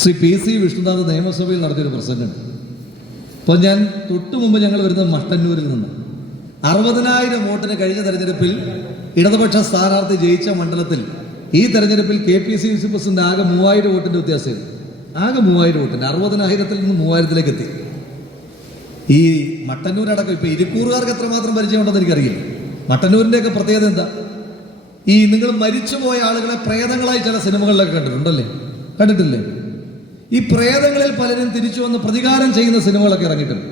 Shri P C Vishnunath നിയമസഭയിൽ നടത്തിയൊരു പ്രസംഗം അപ്പോൾ ഞാൻ തൊട്ടു മുമ്പ് ഞങ്ങൾ വരുന്നത് മട്ടന്നൂരിൽ നിന്ന്. അറുപതിനായിരം വോട്ടിന് കഴിഞ്ഞ തെരഞ്ഞെടുപ്പിൽ ഇടതുപക്ഷ സ്ഥാനാർത്ഥി ജയിച്ച മണ്ഡലത്തിൽ ഈ തെരഞ്ഞെടുപ്പിൽ K P C C president ആകെ മൂവായിരം വോട്ടിന്റെ വ്യത്യാസമായിരുന്നു. ആകെ മൂവായിരം വോട്ടിന് അറുപതിനായിരത്തിൽ നിന്ന് മൂവായിരത്തിലേക്ക് എത്തി. ഈ മട്ടന്നൂരടക്കം ഇപ്പൊ ഇരിക്കൂറുകാർക്ക് എത്രമാത്രം പരിചയമുണ്ടെന്ന് എനിക്കറിയില്ല. മട്ടന്നൂരിന്റെയൊക്കെ പ്രത്യേകത എന്താ? ഈ നിങ്ങൾ മരിച്ചുപോയ ആളുകളെ പ്രേതങ്ങളായി ചില സിനിമകളിലൊക്കെ കണ്ടിട്ടുണ്ടല്ലേ? കണ്ടിട്ടില്ലേ? ഈ പ്രേതങ്ങളിൽ പലരും തിരിച്ചു വന്ന് പ്രതികാരം ചെയ്യുന്ന സിനിമകളൊക്കെ ഇറങ്ങിയിട്ടുണ്ട്.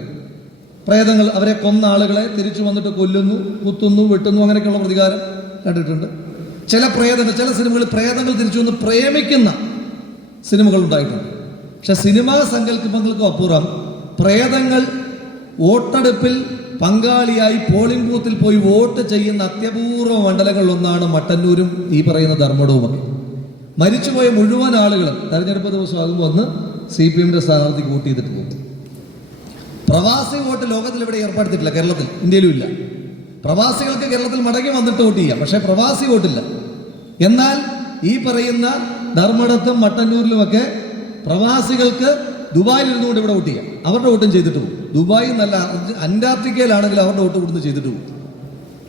പ്രേതങ്ങൾ അവരെ കൊന്ന ആളുകളെ തിരിച്ചു വന്നിട്ട് കൊല്ലുന്നു കുത്തുന്നു വെട്ടുന്നു അങ്ങനെയൊക്കെയുള്ള പ്രതികാരം കണ്ടിട്ടുണ്ട്. ചില പ്രേതങ്ങൾ ചില സിനിമകളിൽ പ്രേതങ്ങൾ തിരിച്ചു വന്ന് പ്രേമിക്കുന്ന സിനിമകൾ ഉണ്ടായിട്ടുണ്ട്. പക്ഷെ സിനിമാ സങ്കല്പങ്ങൾക്കും അപ്പുറം പ്രേതങ്ങൾ വോട്ടെടുപ്പിൽ പങ്കാളിയായി പോളിംഗ് ബൂത്തിൽ പോയി വോട്ട് ചെയ്യുന്ന അത്യപൂർവ മണ്ഡലങ്ങളിലൊന്നാണ് മട്ടന്നൂരും ഈ പറയുന്ന ധർമ്മടവുമൊക്കെ മരിച്ചുപോയ മുഴുവൻ ആളുകളും തെരഞ്ഞെടുപ്പ് ദിവസം ആകുമ്പോൾ ഒന്ന് സി പി എമ്മിന്റെ സ്ഥാനാർത്ഥിക്ക് വോട്ട് ചെയ്തിട്ട് പോകും. പ്രവാസി വോട്ട് ലോകത്തിൽ ഇവിടെ ഏർപ്പെടുത്തിയിട്ടില്ല കേരളത്തിൽ. ഇന്ത്യയിലും ഇല്ല. പ്രവാസികൾക്ക് കേരളത്തിൽ മടങ്ങി വന്നിട്ട് വോട്ട് ചെയ്യാം. പക്ഷേ പ്രവാസി വോട്ടില്ല. എന്നാൽ ഈ പറയുന്ന ധർമ്മടത്തും മട്ടന്നൂരിലുമൊക്കെ പ്രവാസികൾക്ക് ദുബായിൽ ഇരുന്നുകൊണ്ട് ഇവിടെ വോട്ട് ചെയ്യാം. അവരുടെ വോട്ടും ചെയ്തിട്ട് പോകും. ദുബായിൽ നല്ല അന്റാർട്ടിക്കയിലാണെങ്കിൽ അവരുടെ വോട്ട് കൊടുത്ത് ചെയ്തിട്ട് പോകും.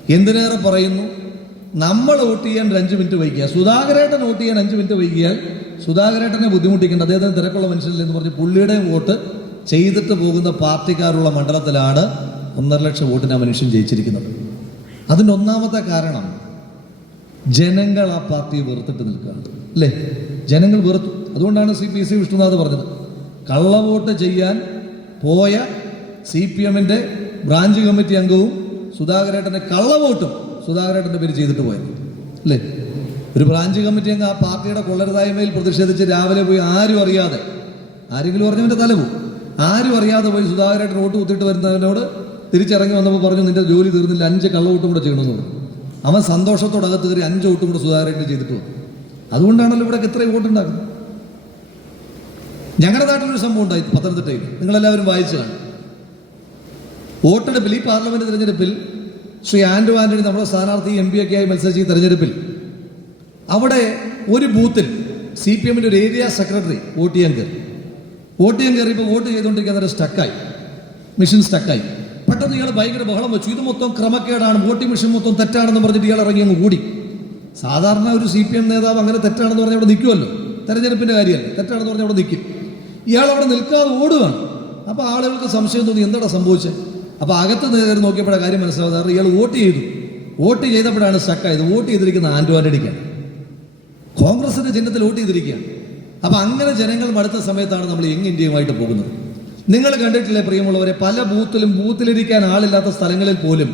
എന്തിനേറെ പറയുന്നു? നമ്മൾ വോട്ട് ചെയ്യാൻ ഒരു അഞ്ച് മിനിറ്റ് വൈകിയ. സുധാകരേട്ടൻ വോട്ട് ചെയ്യാൻ അഞ്ച് മിനിറ്റ് വൈകിയാൽ സുധാകരേട്ടനെ ബുദ്ധിമുട്ടിക്കേണ്ട അദ്ദേഹത്തിന് തിരക്കുള്ള മനുഷ്യരിൽ എന്ന് പറഞ്ഞ് പുള്ളിയുടെയും വോട്ട് ചെയ്തിട്ട് പോകുന്ന പാർട്ടിക്കാരുള്ള മണ്ഡലത്തിലാണ് ഒന്നര ലക്ഷം വോട്ടിന് ആ മനുഷ്യൻ ജയിച്ചിരിക്കുന്നത്. അതിന്റെ ഒന്നാമത്തെ കാരണം ജനങ്ങൾ ആ പാർട്ടിയെ വെറുത്തിട്ട് നിൽക്കുകയാണ്. അല്ലേ? ജനങ്ങൾ വെറുത്തു. അതുകൊണ്ടാണ് സി പി സി വിഷ്ണുനാഥ് പറഞ്ഞത്. കള്ളവോട്ട് ചെയ്യാൻ പോയ സി പി എമ്മിന്റെ ബ്രാഞ്ച് കമ്മിറ്റി അംഗവും സുധാകരേട്ടന്റെ കള്ളവോട്ടും സുധാകരേട്ടന്റെ പേര് ചെയ്തിട്ട് പോയത്. അല്ലേ? ഒരു ബ്രാഞ്ച് കമ്മിറ്റി അംഗം ആ പാർട്ടിയുടെ കൊള്ളരുതായ്മയിൽ പ്രതിഷേധിച്ച് രാവിലെ പോയി ആരും അറിയാതെ ആരെങ്കിലും പറഞ്ഞവന്റെ തല പോകും ആരും അറിയാതെ പോയി സുധാകരേട്ടൻ വോട്ട് കുത്തിയിട്ട് വരുന്നവനോട് തിരിച്ചിറങ്ങി വന്നപ്പോൾ പറഞ്ഞു നിന്റെ ജോലി തീർന്നില്ല അഞ്ച് കള്ളവോട്ടും കൂടെ ചെയ്യണമെന്ന് പറഞ്ഞു. അവൻ സന്തോഷത്തോടെ അകത്ത് കയറി അഞ്ച് വോട്ടും കൂടെ സുധാകരേട്ടൻ ചെയ്തിട്ട് വന്നു. അതുകൊണ്ടാണല്ലോ ഇവിടെ ഇത്രയും വോട്ടുണ്ടാക്കുന്നത് ഞങ്ങളുടെ നാട്ടിലൊരു സംഭവം ഉണ്ടായി പത്തനംതിട്ടയിൽ. നിങ്ങളെല്ലാവരും വായിച്ചു കാണും വോട്ടെടുപ്പിൽ ഈ പാർലമെന്റ് തെരഞ്ഞെടുപ്പിൽ ശ്രീ ആൻഡ്രു ആന്റണി നമ്മുടെ സ്ഥാനാർത്ഥി എം പി ഒക്കെ ആയി മത്സരിച്ച ഈ തെരഞ്ഞെടുപ്പിൽ. അവിടെ ഒരു ബൂത്തിൽ സി പി എമ്മിന്റെ ഒരു ഏരിയ സെക്രട്ടറി വോട്ട് ചെയ്യാൻ കയറി വോട്ട് ചെയ്യാൻ കയറിയപ്പോൾ വോട്ട് ചെയ്തുകൊണ്ടിരിക്കുന്ന സ്റ്റക്കായി മെഷീൻ സ്റ്റക്കായി പെട്ടെന്ന് ഇയാൾ ഭയങ്കര ബഹളം വെച്ചു. ഇത് മൊത്തം ക്രമക്കേടാണ്. വോട്ടിംഗ് മെഷീൻ മൊത്തം തെറ്റാണെന്ന് പറഞ്ഞിട്ട് ഇയാൾ ഇറങ്ങി അങ്ങ് കൂടി സാധാരണ ഒരു സി പി എം നേതാവ് അങ്ങനെ തെറ്റാണെന്ന് പറഞ്ഞാൽ അവിടെ നിൽക്കുമല്ലോ തെരഞ്ഞെടുപ്പിന്റെ കാര്യമല്ല. തെറ്റാണെന്ന് പറഞ്ഞാൽ അവിടെ നിൽക്കും ഇയാൾ അവിടെ നിൽക്കാതെ ഓടുകയാണ് അപ്പോൾ ആളുകൾക്ക് സംശയം തോന്നി എന്താണ് സംഭവിച്ചത് അപ്പോൾ അകത്ത് നേരെ നോക്കിയപ്പോഴാണ് കാര്യം മനസ്സിലാവുന്നത്. ഇയാൾ വോട്ട് ചെയ്തു. വോട്ട് ചെയ്തപ്പോഴാണ് സ്റ്റക്കായത് വോട്ട് ചെയ്തിരിക്കുന്ന ആൻഡു ആന്റണിക്കാണ് കോൺഗ്രസിന്റെ ചിഹ്നത്തിൽ വോട്ട് ചെയ്തിരിക്കുകയാണ്. അപ്പൊ അങ്ങനെ ജനങ്ങൾ മടുത്ത സമയത്താണ് നമ്മൾ യങ് ഇന്ത്യയുമായിട്ട് പോകുന്നത്. നിങ്ങൾ കണ്ടിട്ടില്ലേ പ്രിയമുള്ളവരെ പല ബൂത്തിലും ബൂത്തിലിരിക്കാൻ ആളില്ലാത്ത സ്ഥലങ്ങളിൽ പോലും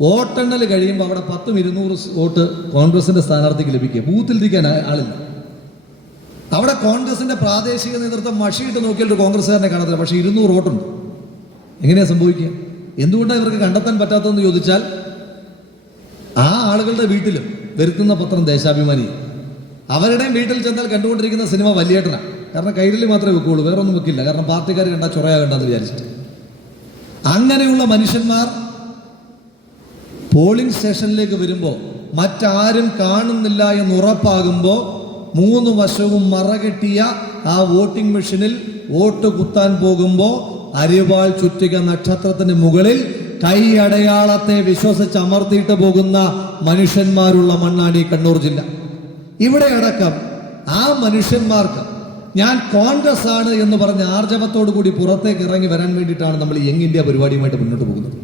വോട്ടെണ്ണൽ കഴിയുമ്പോൾ അവിടെ പത്തും ഇരുന്നൂറ് വോട്ട് കോൺഗ്രസിന്റെ സ്ഥാനാർത്ഥിക്ക് ലഭിക്കുക. ബൂത്തിലിരിക്കാൻ ആളില്ല. അവിടെ കോൺഗ്രസിന്റെ പ്രാദേശിക നേതൃത്വം മഷിയിട്ട് നോക്കിയിട്ട് കോൺഗ്രസ്സുകാരനെ കാണത്തില്ല. പക്ഷേ ഇരുന്നൂറ് വോട്ടുണ്ട്. എങ്ങനെയാ സംഭവിക്കുക? എന്തുകൊണ്ടാണ് ഇവർക്ക് കണ്ടെത്താൻ പറ്റാത്തതെന്ന് ചോദിച്ചാൽ ആ ആളുകളുടെ വീട്ടിലും വരുത്തുന്ന പത്രം ദേശാഭിമാനി. അവരുടെയും വീട്ടിൽ ചെന്നാൽ കണ്ടുകൊണ്ടിരിക്കുന്ന സിനിമ വലിയേട്ടനാണ് കാരണം കയ്യിൽ മാത്രമേ വെക്കുള്ളൂ വേറൊന്നും വെക്കില്ല. കാരണം പാർട്ടിക്കാർ കണ്ടാൽ ചൊറയാകണ്ടെന്ന് വിചാരിച്ചിട്ട്. അങ്ങനെയുള്ള മനുഷ്യന്മാർ പോളിംഗ് സ്റ്റേഷനിലേക്ക് വരുമ്പോൾ മറ്റാരും കാണുന്നില്ല എന്ന് ഉറപ്പാകുമ്പോൾ മൂന്ന് വശവും മറകെട്ടിയ ആ വോട്ടിംഗ് മെഷീനിൽ വോട്ട് കുത്താൻ പോകുമ്പോൾ അരിവാൾ ചുറ്റിക നക്ഷത്രത്തിന് മുകളിൽ കൈ അടയാളത്തെ വിശ്വസിച്ച് അമർത്തിയിട്ട് പോകുന്ന മനുഷ്യന്മാരുള്ള മണ്ണാണ് ഈ കണ്ണൂർ ജില്ല. ഇവിടെ അടക്കം ആ മനുഷ്യന്മാർക്ക് ഞാൻ കോൺഗ്രസ് ആണ് എന്ന് പറഞ്ഞ ആർജവത്തോടു കൂടി പുറത്തേക്ക് ഇറങ്ങി വരാൻ വേണ്ടിയിട്ടാണ് നമ്മൾ യങ് ഇന്ത്യ പരിപാടിയുമായിട്ട് മുന്നോട്ട് പോകുന്നത്.